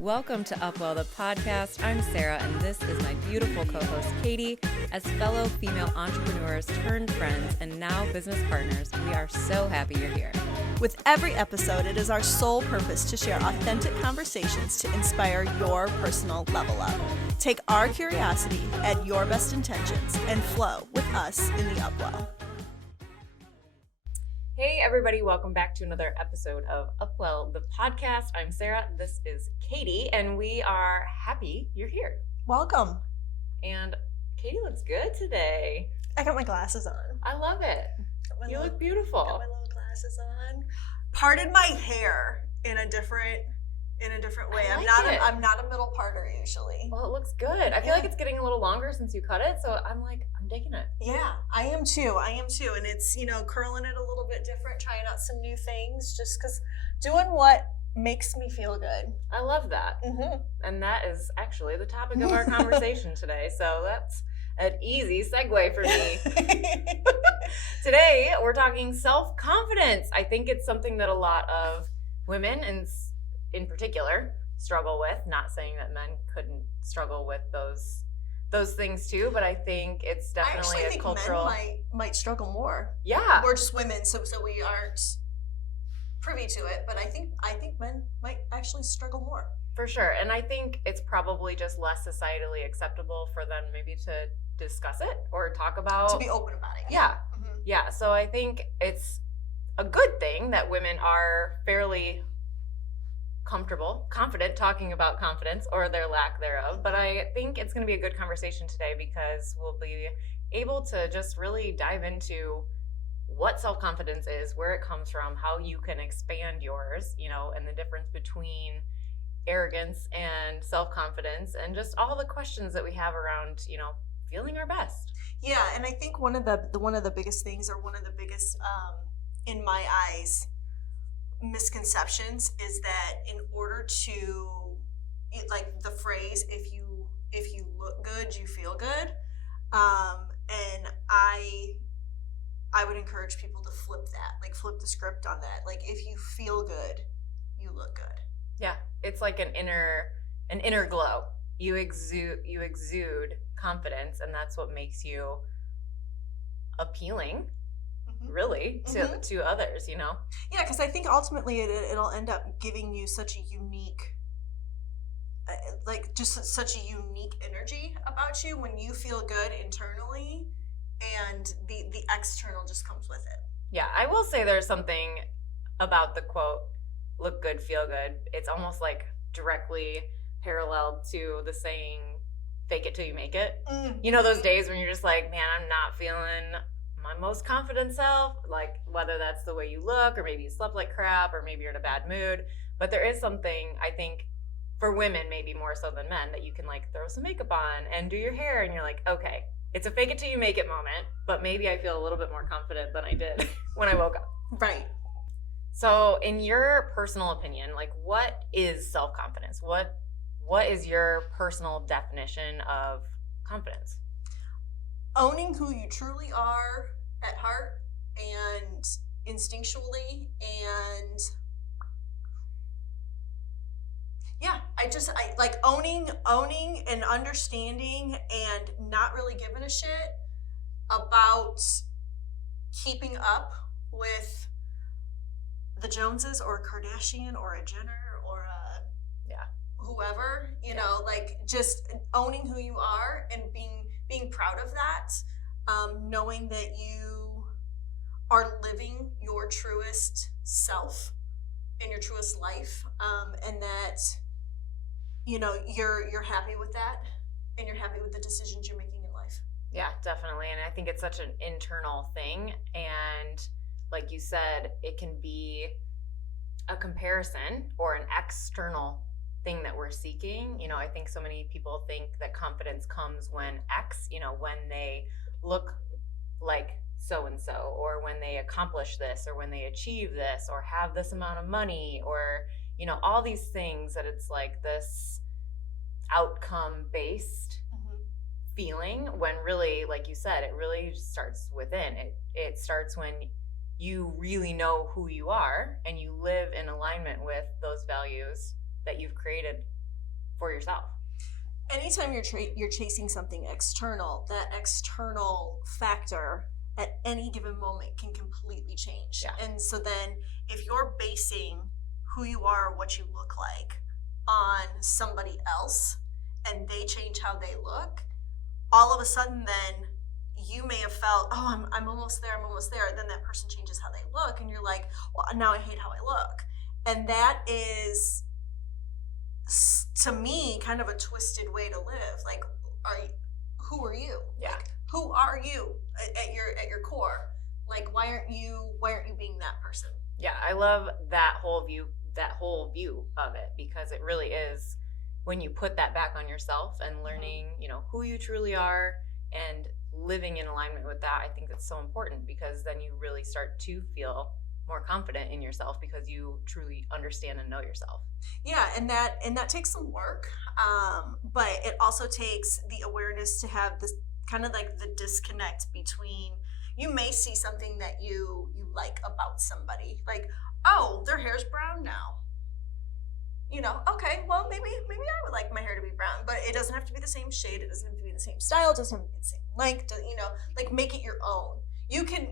Welcome to UpWell The Podcast. I'm Sarah, and this is my beautiful co-host, Katie. As fellow female entrepreneurs turned friends and now business partners, we are so happy you're here. With every episode, it is our sole purpose to share authentic conversations to inspire your personal level up. Take our curiosity, add your best intentions, and flow with us in the UpWell. Hey everybody, welcome back to another episode of UpWell The Podcast. I'm Sarah, this is Katie, and we are happy you're here. Welcome. And Katie looks good today. I got my glasses on. I love it. You look beautiful. Got my little glasses on. Parted my hair in a different way. I'm not a middle parter usually. Well, it looks good. I feel like it's getting a little longer since you cut it, so I'm digging it. Yeah, I am too. And it's, curling it a little bit different, trying out some new things, just because doing what makes me feel good. I love that. Mm-hmm. And that is actually the topic of our conversation today, so that's an easy segue for me. Today, we're talking self-confidence. I think it's something that a lot of women, and in particular, struggle with. Not saying that men couldn't struggle with those things too, but I think it's definitely a cultural. Men might struggle more. Yeah, we're just women, so we aren't privy to it. But I think men might actually struggle more. For sure, and I think it's probably just less societally acceptable for them maybe to discuss it or talk about. To be open about it. Yeah, mm-hmm. Yeah. So I think it's a good thing that women are fairly confident talking about confidence or their lack thereof. But I think it's going to be a good conversation today because we'll be able to just really dive into what self-confidence is, where it comes from, how you can expand yours, and the difference between arrogance and self-confidence, and just all the questions that we have around, feeling our best. Yeah, and I think one of the biggest things, or one of the biggest, in my eyes, misconceptions is that in order to, like the phrase, if you look good, you feel good, and I would encourage people to flip the script on that. Like, if you feel good, you look good. Yeah, it's like an inner glow. You exude confidence, and that's what makes you appealing, really, to others, Yeah, because I think ultimately it'll end up giving you such a unique, such a unique energy about you when you feel good internally, and the external just comes with it. Yeah, I will say there's something about the quote, look good, feel good. It's almost like directly paralleled to the saying, fake it till you make it. Mm-hmm. Those days when you're just like, man, I'm not feeling my most confident self, like whether that's the way you look, or maybe you slept like crap, or maybe you're in a bad mood. But there is something, I think, for women maybe more so than men, that you can like throw some makeup on and do your hair, and you're like, okay, it's a fake it till you make it moment, but maybe I feel a little bit more confident than I did when I woke up. Right. So in your personal opinion, like, what is self-confidence? What is your personal definition of confidence? Owning who you truly are at heart and instinctually, and I like owning and understanding and not really giving a shit about keeping up with the Joneses or a Kardashian or a Jenner or a whoever, like just owning who you are and being proud of that, knowing that you are living your truest self in your truest life, and that you're happy with that, and you're happy with the decisions you're making in life. Yeah, definitely. And I think it's such an internal thing, and like you said, it can be a comparison or an external thing that we're seeking. I think so many people think that confidence comes when when they look like so-and-so, or when they accomplish this, or when they achieve this, or have this amount of money, or, all these things, that it's like this outcome-based feeling, when really, like you said, it really starts within. It starts when you really know who you are and you live in alignment with those values that you've created for yourself. Anytime you're chasing something external, that external factor at any given moment can completely change. Yeah. And so then if you're basing who you are, what you look like on somebody else, and they change how they look, all of a sudden then you may have felt, oh, I'm almost there, then that person changes how they look, and you're like, well, now I hate how I look. And that is, to me, kind of a twisted way to live. Like, who are you? Yeah. Like, who are you at your core? Like, why aren't you being that person? Yeah, I love that whole view of it, because it really is, when you put that back on yourself and learning, who you truly are and living in alignment with that, I think that's so important, because then you really start to feel more confident in yourself because you truly understand and know yourself. Yeah, and that takes some work, but it also takes the awareness to have this kind of like the disconnect between, you may see something that you like about somebody, like, oh, their hair's brown now. Okay, well, maybe I would like my hair to be brown, but it doesn't have to be the same shade. It doesn't have to be the same style. It doesn't have to be the same length. Like, make it your own. You can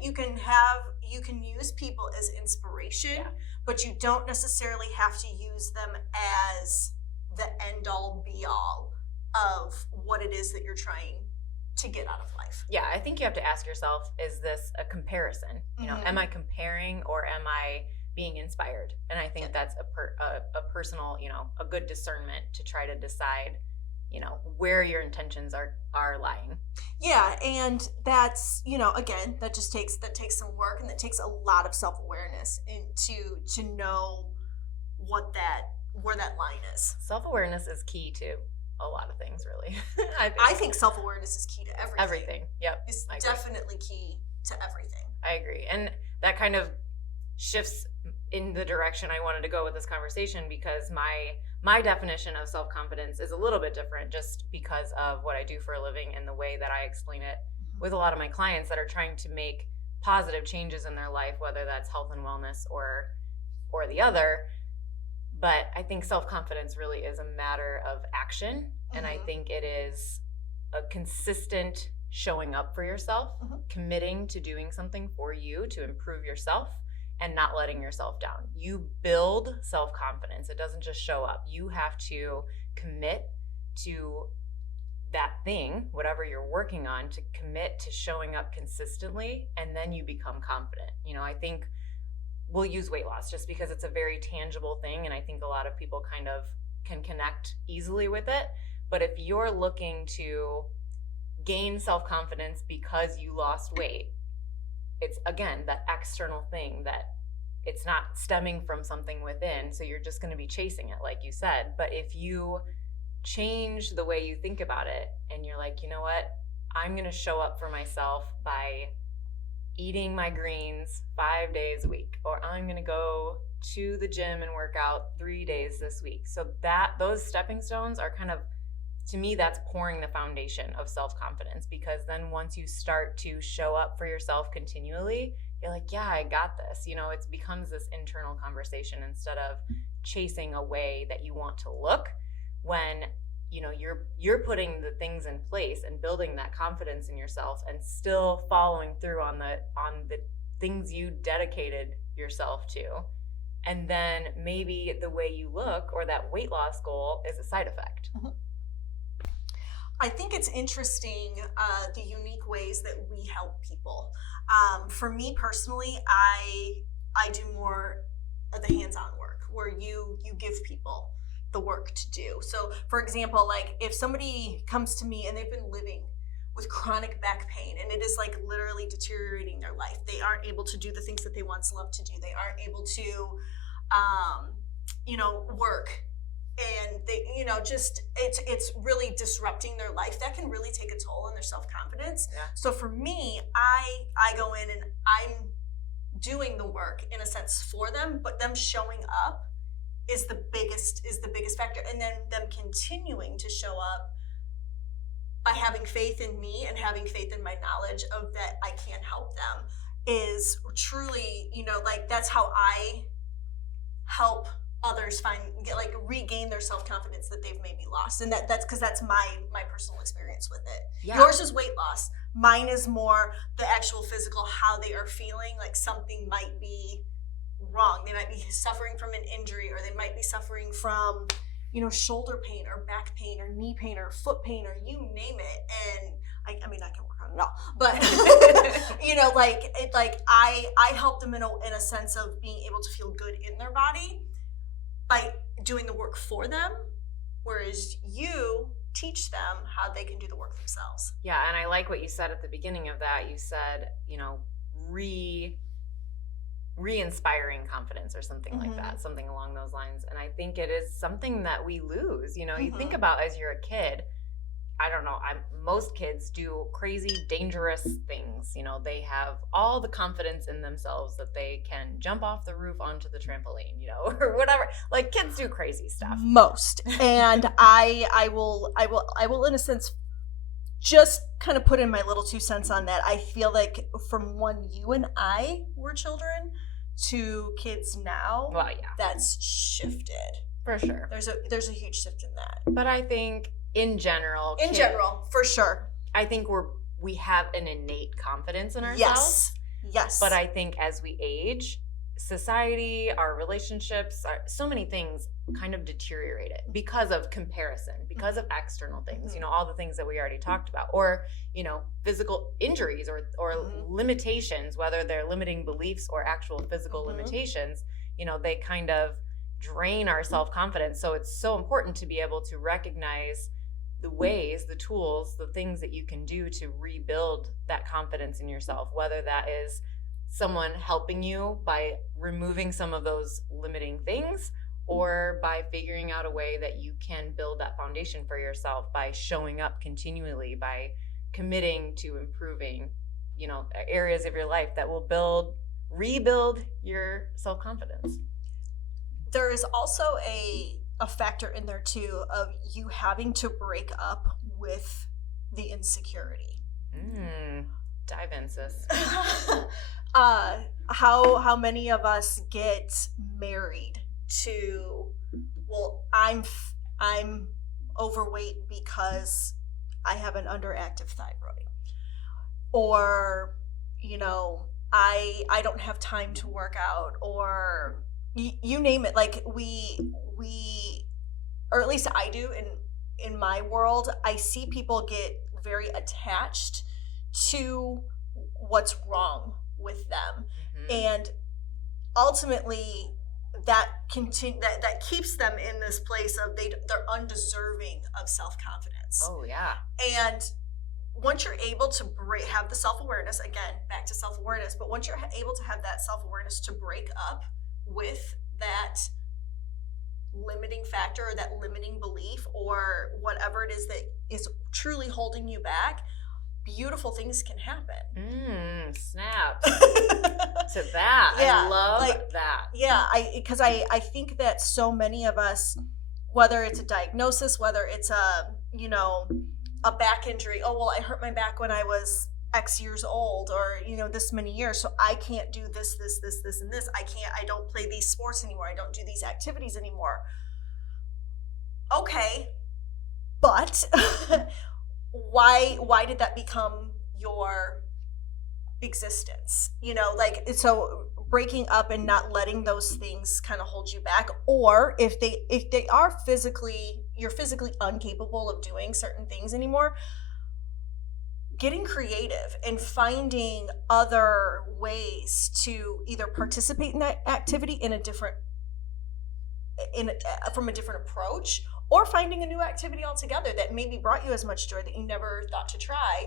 use people as inspiration, yeah, but you don't necessarily have to use them as the end all be all of what it is that you're trying to get out of life. Yeah, I think you have to ask yourself, is this a comparison? Am I comparing, or am I being inspired? And I think that's a personal, a good discernment to try to decide, where your intentions are lying. Yeah, and that's, again, that takes some work, and that takes a lot of self-awareness to know where that line is. Self-awareness is key to a lot of things, really. I think self-awareness is key to everything. Everything, yep. It's definitely key to everything. I agree. And that kind of shifts in the direction I wanted to go with this conversation, because my definition of self-confidence is a little bit different, just because of what I do for a living and the way that I explain it with a lot of my clients that are trying to make positive changes in their life, whether that's health and wellness or the other. But I think self-confidence really is a matter of action. And I think it is a consistent showing up for yourself, committing to doing something for you to improve yourself, and not letting yourself down. You build self-confidence. It doesn't just show up. You have to commit to that thing, whatever you're working on, to commit to showing up consistently, and then you become confident. I think we'll use weight loss just because it's a very tangible thing, and I think a lot of people kind of can connect easily with it. But if you're looking to gain self-confidence because you lost weight, it's, again, that external thing, that it's not stemming from something within, so you're just going to be chasing it, like you said. But if you change the way you think about it, and you're like, you know what, I'm going to show up for myself by eating my greens 5 days a week, or I'm going to go to the gym and work out 3 days this week. So those stepping stones are kind of, to me, that's pouring the foundation of self-confidence, because then once you start to show up for yourself continually, you're like, yeah, I got this. It becomes this internal conversation instead of chasing a way that you want to look, when you're putting the things in place and building that confidence in yourself, and still following through on the things you dedicated yourself to. And then maybe the way you look, or that weight loss goal, is a side effect. I think it's interesting, the unique ways that we help people. For me personally, I do more of the hands-on work, where you give people the work to do. So, for example, like, if somebody comes to me and they've been living with chronic back pain, and it is like literally deteriorating their life, they aren't able to do the things that they once loved to do. They aren't able to, work. And they, it's really disrupting their life. That can really take a toll on their self-confidence. Yeah. So for me, I go in and I'm doing the work in a sense for them, but them showing up is the biggest factor. And then them continuing to show up by having faith in me and having faith in my knowledge of that I can help them is truly, that's how I help others regain their self-confidence that they've maybe lost. And that's because that's my personal experience with it. Yeah. Yours is weight loss. Mine is more the actual physical, how they are feeling, like something might be wrong. They might be suffering from an injury, or they might be suffering from, shoulder pain or back pain or knee pain or foot pain or you name it. And I mean, I can work on it all, but I help them in a sense of being able to feel good in their body by doing the work for them, whereas you teach them how they can do the work themselves. Yeah, and I like what you said at the beginning of that. You said, re-inspiring confidence or something like that, something along those lines. And I think it is something that we lose. You think about as you're a kid, I don't know, most kids do crazy, dangerous things. They have all the confidence in themselves that they can jump off the roof onto the trampoline, or whatever. Like, kids do crazy stuff. Most. And I will in a sense just kind of put in my little 2 cents on that. I feel like from when you and I were children to kids now, well, yeah, that's shifted. For sure. There's a huge shift in that. But I think in general, for sure, I think we have an innate confidence in ourselves. Yes. But I think as we age, society, our relationships, so many things kind of deteriorated because of comparison, because of external things, all the things that we already talked about, or, physical injuries or limitations, whether they're limiting beliefs or actual physical limitations, they kind of drain our self-confidence. So it's so important to be able to recognize the ways, the tools, the things that you can do to rebuild that confidence in yourself, whether that is someone helping you by removing some of those limiting things, or by figuring out a way that you can build that foundation for yourself by showing up continually, by committing to improving, areas of your life that will rebuild your self-confidence. There is also a factor in there too of you having to break up with the insecurity. Dive in, sis. How many of us get married to, well, I'm overweight because I have an underactive thyroid, or I don't have time to work out, or you name it. Like we or at least I do in my world, I see people get very attached to what's wrong with them, and ultimately that keeps them in this place of they're undeserving of self-confidence. Oh yeah. And once you're able to have the self-awareness, again back to self-awareness, but once you're able to have that self-awareness to break up with that limiting factor or that limiting belief or whatever it is that is truly holding you back, beautiful things can happen. Snap to that. Yeah, I love that. Yeah, because I think that so many of us, whether it's a diagnosis, whether it's a back injury, oh well, I hurt my back when I was X years old, or this many years, so I can't do this and this. I don't play these sports anymore. I don't do these activities anymore. Okay, but why did that become your existence? So breaking up and not letting those things kind of hold you back, or if they are you're physically incapable of doing certain things anymore, getting creative and finding other ways to either participate in that activity from a different approach, or finding a new activity altogether that maybe brought you as much joy that you never thought to try.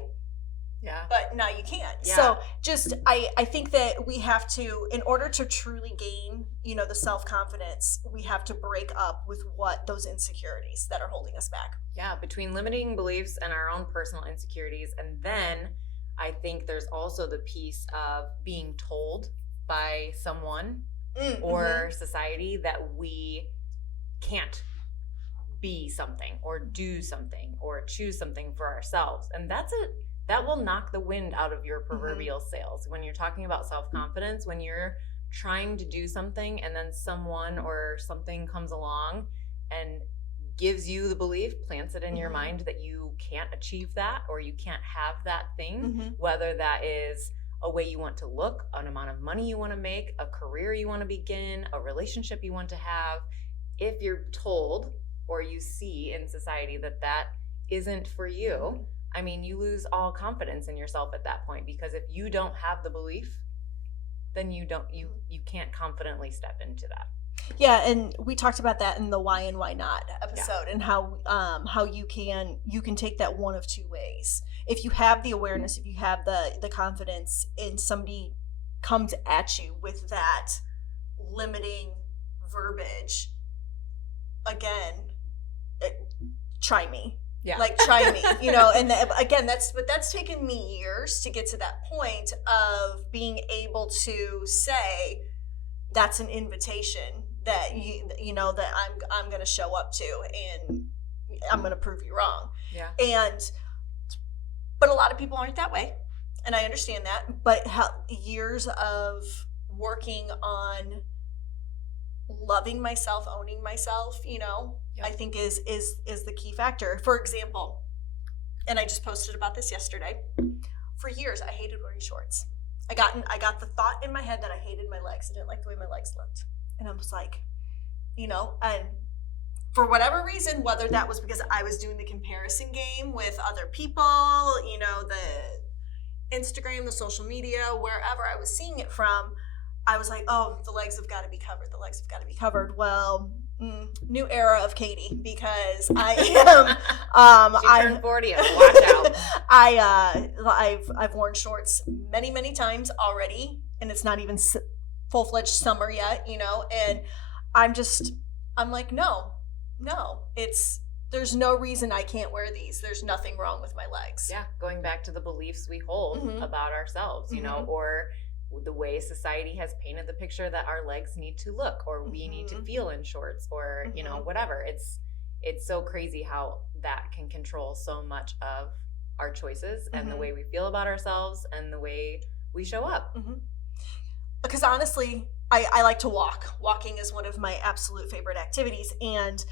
Yeah. But now you can't. Yeah. So just, I think that we have to, in order to truly gain, the self-confidence, we have to break up with those insecurities that are holding us back. Yeah. Between limiting beliefs and our own personal insecurities. And then I think there's also the piece of being told by someone or society that we can't be something or do something or choose something for ourselves. And that will knock the wind out of your proverbial sails when you're talking about self-confidence, when you're trying to do something and then someone or something comes along and gives you the belief, plants it in your mind that you can't achieve that or you can't have that thing, whether that is a way you want to look, an amount of money you want to make, a career you want to begin, a relationship you want to have. If you're told or you see in society that that isn't for you, I mean, you lose all confidence in yourself at that point, because if you don't have the belief, then you can't confidently step into that. Yeah, and we talked about that in the why and why not episode, and how you can take that one of two ways. If you have the awareness, if you have the confidence, and somebody comes at you with that limiting verbiage, again, try me. Yeah. Like, try me, and again, that's taken me years to get to that point of being able to say that's an invitation that that I'm going to show up to, and I'm going to prove you wrong. Yeah. But a lot of people aren't that way, and I understand that. But years of working on loving myself, owning myself, I think is the key factor. For example, and I just posted about this yesterday. For years, I hated wearing shorts. I got the thought in my head that I hated my legs. I didn't like the way my legs looked. And I was like, and for whatever reason, whether that was because I was doing the comparison game with other people, the Instagram, the social media, wherever I was seeing it from, I was like, oh, the legs have got to be covered. The legs have got to be covered. Well, new era of Katie, because I am. She turned 40. Watch out. I've worn shorts many, many times already, and it's not even full-fledged summer yet, and I'm like, no, there's no reason I can't wear these. There's nothing wrong with my legs. Yeah, going back to the beliefs we hold about ourselves, or the way society has painted the picture that our legs need to look, or we need to feel in shorts, or whatever. It's so crazy how that can control so much of our choices and the way we feel about ourselves and the way we show up. Because honestly, I like to walk. Walking is one of my absolute favorite activities, and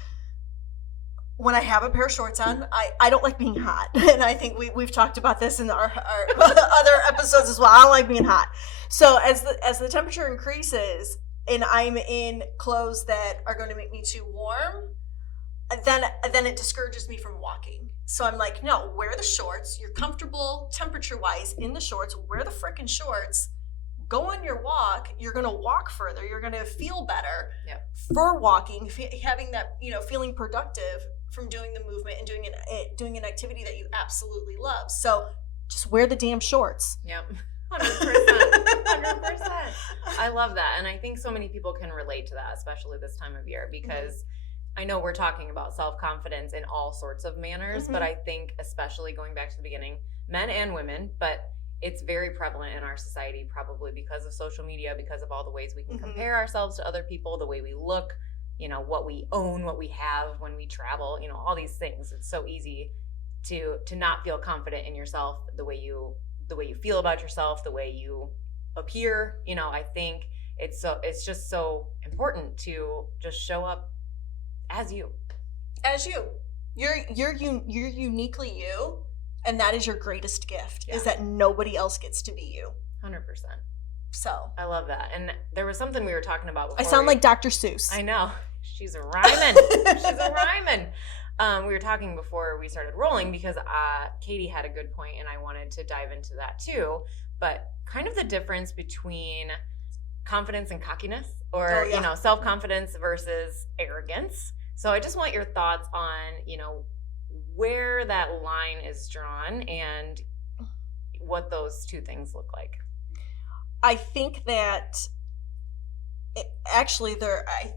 when I have a pair of shorts on, I don't like being hot. And I think we've talked about this in our other episodes as well. I don't like being hot. So as the temperature increases and I'm in clothes that are going to make me too warm, then it discourages me from walking. So I'm like, no, wear the shorts. You're comfortable temperature-wise in the shorts. Wear the frickin' shorts. Go on your walk. You're going to walk further. You're going to feel better for walking, having that, feeling productive from doing the movement and doing an activity that you absolutely love. So just wear the damn shorts. Yep. 100%. I love that. And I think so many people can relate to that, especially this time of year, because I know we're talking about self-confidence in all sorts of manners, but I think especially going back to the beginning, men and women, but it's very prevalent in our society, probably because of social media, because of all the ways we can compare ourselves to other people, the way we look, what we own, what we have when we travel, all these things. It's so easy to not feel confident in yourself, the way you feel about yourself, the way you appear. I think it's just so important to just show up as you. You're uniquely you, and that is your greatest gift, is that nobody else gets to be you. 100%. So I love that. And there was something we were talking about before. I sound like Dr. Seuss. I know. She's a rhyming. We were talking before we started rolling, because Katie had a good point, and I wanted to dive into that too. But kind of the difference between confidence and cockiness, or self-confidence versus arrogance. So I just want your thoughts on where that line is drawn and what those two things look like. I think that I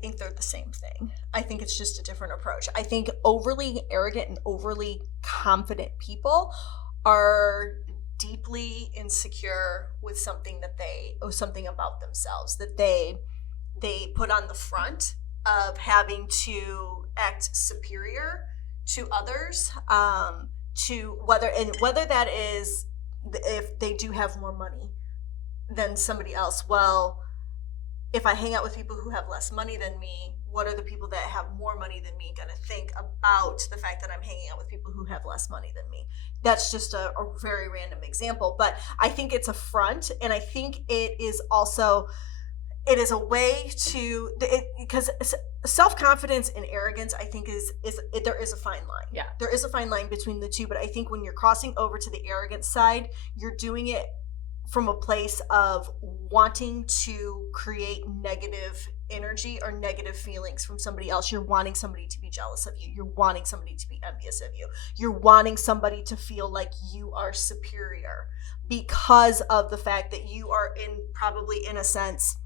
think they're the same thing. I think it's just a different approach. I think overly arrogant and overly confident people are deeply insecure with something about themselves that they put on the front of having to act superior to others, to whether that is if they do have more money than somebody else. Well, if I hang out with people who have less money than me, what are the people that have more money than me going to think about the fact that I'm hanging out with people who have less money than me? That's just a very random example, but I think it's a front, and I think it is also, it is a way to, because self-confidence and arrogance, I think there is a fine line. Yeah. There is a fine line between the two, but I think when you're crossing over to the arrogance side, you're doing it from a place of wanting to create negative energy or negative feelings from somebody else. You're wanting somebody to be jealous of you. You're wanting somebody to be envious of you. You're wanting somebody to feel like you are superior because of the fact that you are probably in a sense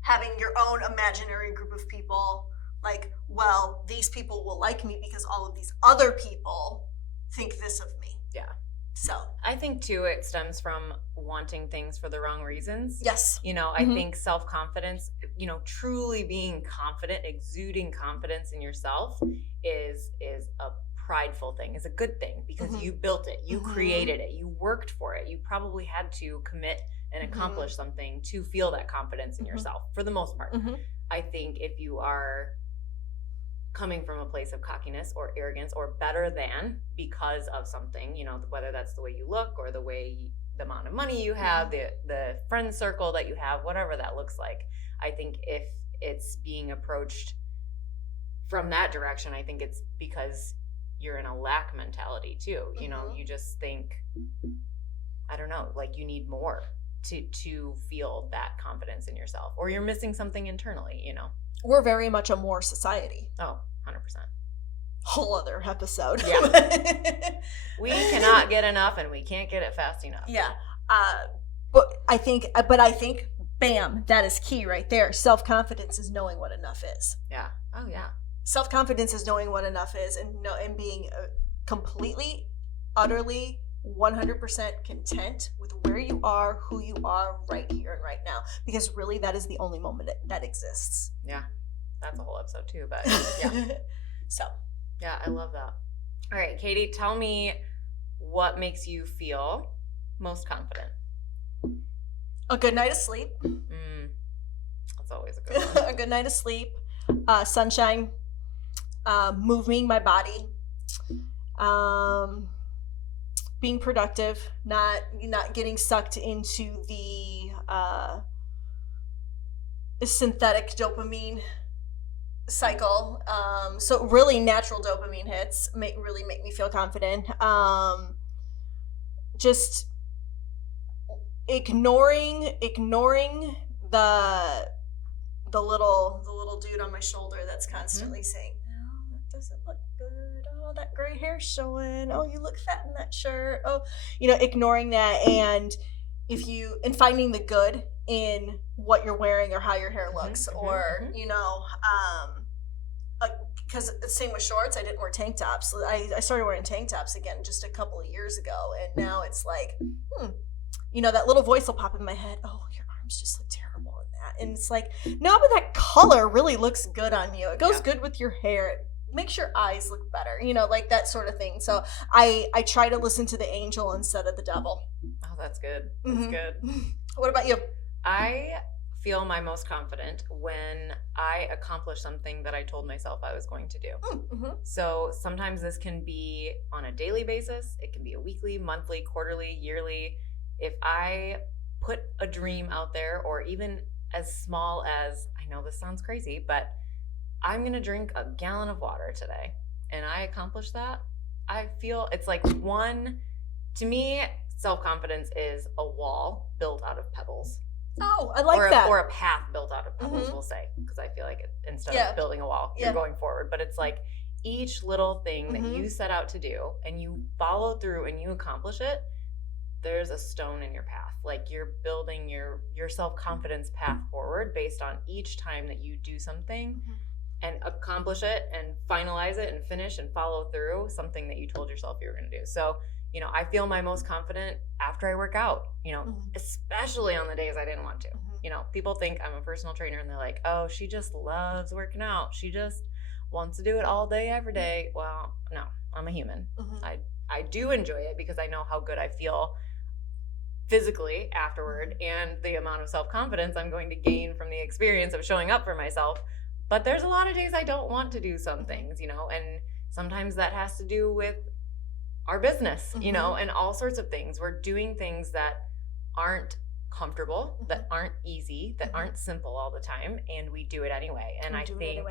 having your own imaginary group of people, like, well, these people will like me because all of these other people think this of me. Yeah. So I think too it stems from wanting things for the wrong reasons. yes. I think self-confidence, truly being confident, exuding confidence in yourself is a prideful thing, is a good thing, because you built it, you created it, you worked for it, you probably had to commit and accomplish something to feel that confidence in yourself for the most part. I think if you are coming from a place of cockiness or arrogance or better than because of something, whether that's the way you look or the amount of money you have, the friend circle that you have, whatever that looks like, I think if it's being approached from that direction, I think it's because you're in a lack mentality too. You just think, I don't know, like you need more to feel that confidence in yourself, or you're missing something internally. We're very much a more society. Oh, 100%. Whole other episode. Yeah. We cannot get enough, and we can't get it fast enough. Yeah. But I think, bam, that is key right there. Self-confidence is knowing what enough is. Yeah. Oh, yeah. Self-confidence is knowing what enough is, and being completely, utterly, 100% content with where you are, who you are right here and right now. Because really, that is the only moment that exists. Yeah. That's a whole episode too, but yeah. So. Yeah, I love that. All right, Katie, tell me what makes you feel most confident. A good night of sleep. That's always a good one. A good night of sleep. Sunshine. Moving my body. Being productive. Not getting sucked into the synthetic dopamine cycle. So really natural dopamine hits really make me feel confident. Just ignoring the little dude on my shoulder that's constantly saying, "Oh, that doesn't look good. Oh, that gray hair's showing. Oh, you look fat in that shirt." Oh, ignoring that, and finding the good in what you're wearing or how your hair looks, because same with shorts. I didn't wear tank tops. I started wearing tank tops again just a couple of years ago, and now it's like, that little voice will pop in my head. Oh, your arms just look terrible in that, and it's like, no, but that color really looks good on you. It goes good with your hair. It makes your eyes look better. Like that sort of thing. So I try to listen to the angel instead of the devil. Oh, that's good. That's good. What about you? I feel my most confident when I accomplish something that I told myself I was going to do. So sometimes this can be on a daily basis. It can be a weekly, monthly, quarterly, yearly. If I put a dream out there, or even as small as, I know this sounds crazy, but I'm going to drink a gallon of water today, and I accomplish that, I feel it's like to me, self-confidence is a wall built out of pebbles. Oh, I like that. Or a path built out of pebbles, we'll say, because I feel like instead of building a wall, you're going forward. But it's like each little thing that you set out to do and you follow through and you accomplish it, there's a stone in your path. Like you're building your self-confidence path forward based on each time that you do something and accomplish it and finalize it and finish and follow through something that you told yourself you were going to do. So I feel my most confident after I work out, especially on the days I didn't want to. People think I'm a personal trainer and they're like, oh, she just loves working out. She just wants to do it all day, every day. Well, no, I'm a human. I do enjoy it because I know how good I feel physically afterward and the amount of self-confidence I'm going to gain from the experience of showing up for myself. But there's a lot of days I don't want to do some things, and sometimes that has to do with our business, and all sorts of things. We're doing things that aren't comfortable, that aren't easy, that aren't simple all the time, and we do it anyway. And I think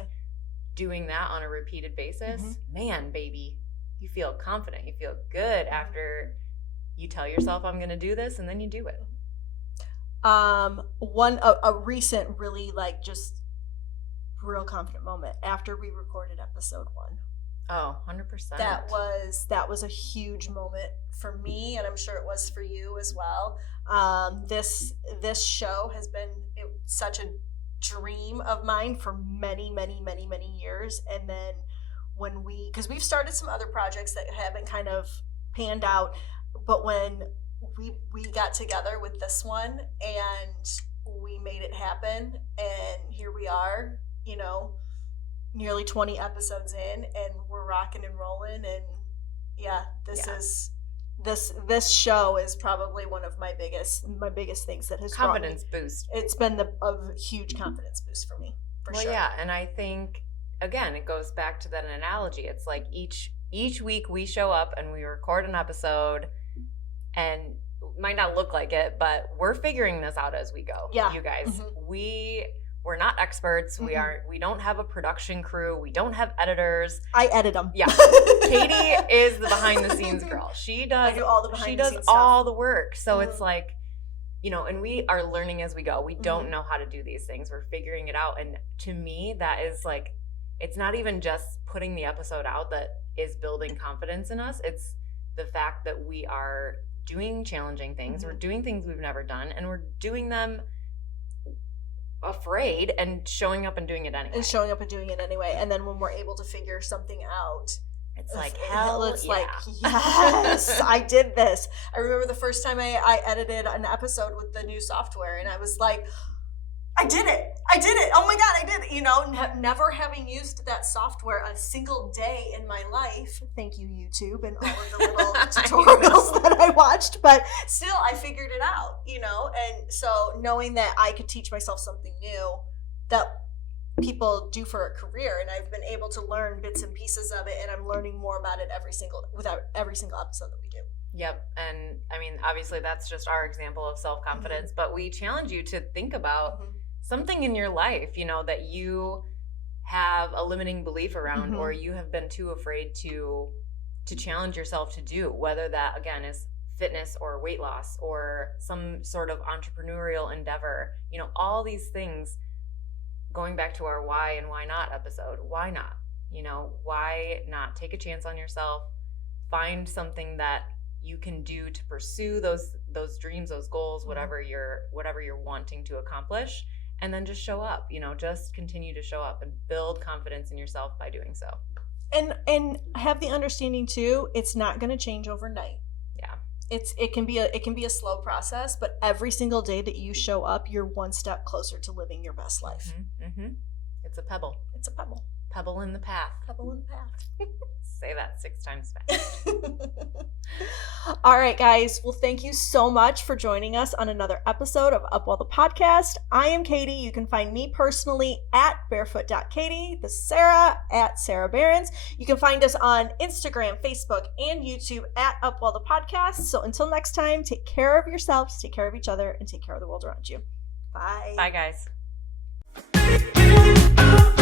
doing that on a repeated basis, man, baby, you feel confident, you feel good after you tell yourself I'm going to do this, and then you do it. A recent really just real confident moment after we recorded episode 1. Oh, 100%. That was a huge moment for me, and I'm sure it was for you as well. This show has been such a dream of mine for many, many, many, many years. And then because we've started some other projects that haven't kind of panned out, but when we got together with this one and we made it happen, and here we are, nearly 20 episodes in, and we're rocking and rolling. And this show is probably one of my biggest things that has confidence boost. It's been a huge confidence boost for me, for sure. Yeah, and I think again it goes back to that analogy. It's like each week we show up and we record an episode, and it might not look like it, but we're figuring this out as we go. Yeah, you guys, we're not experts. We don't have a production crew. We don't have editors. I edit them. Yeah. Katie is the behind the scenes girl. She does all the behind the scenes all the work. So it's like, and we are learning as we go. We don't know how to do these things. We're figuring it out. And to me, that is like, it's not even just putting the episode out that is building confidence in us. It's the fact that we are doing challenging things. We're doing things we've never done, and we're doing them afraid and showing up and doing it anyway. And then when we're able to figure something out, it's like, hell it's yeah. like, yes, I did this. I remember the first time I edited an episode with the new software, and I was like, I did it. Oh my God, I did it. Never having used that software a single day in my life. Thank you, YouTube, and all of the little tutorials that I watched. But still, I figured it out, And so knowing that I could teach myself something new that people do for a career, and I've been able to learn bits and pieces of it, and I'm learning more about it every single episode that we do. Yep. And I mean, obviously that's just our example of self-confidence, but we challenge you to think about something in your life, that you have a limiting belief around, or you have been too afraid to challenge yourself to do, whether that again is fitness or weight loss or some sort of entrepreneurial endeavor, all these things. Going back to our why and why not episode, why not? Why not take a chance on yourself, find something that you can do to pursue those dreams, those goals, whatever you're wanting to accomplish, and then just show up, just continue to show up and build confidence in yourself by doing so. And have the understanding too, it's not going to change overnight. Yeah. It can be a slow process, but every single day that you show up, you're one step closer to living your best life. It's a pebble. Pebble in the path. Say that 6 times fast. All right, guys. Well, thank you so much for joining us on another episode of UpWell The Podcast. I am Katie. You can find me personally at barefoot.katie. This is Sarah at Sarah Behrens. You can find us on Instagram, Facebook, and YouTube at UpWell The Podcast. So until next time, take care of yourselves, take care of each other, and take care of the world around you. Bye. Bye, guys.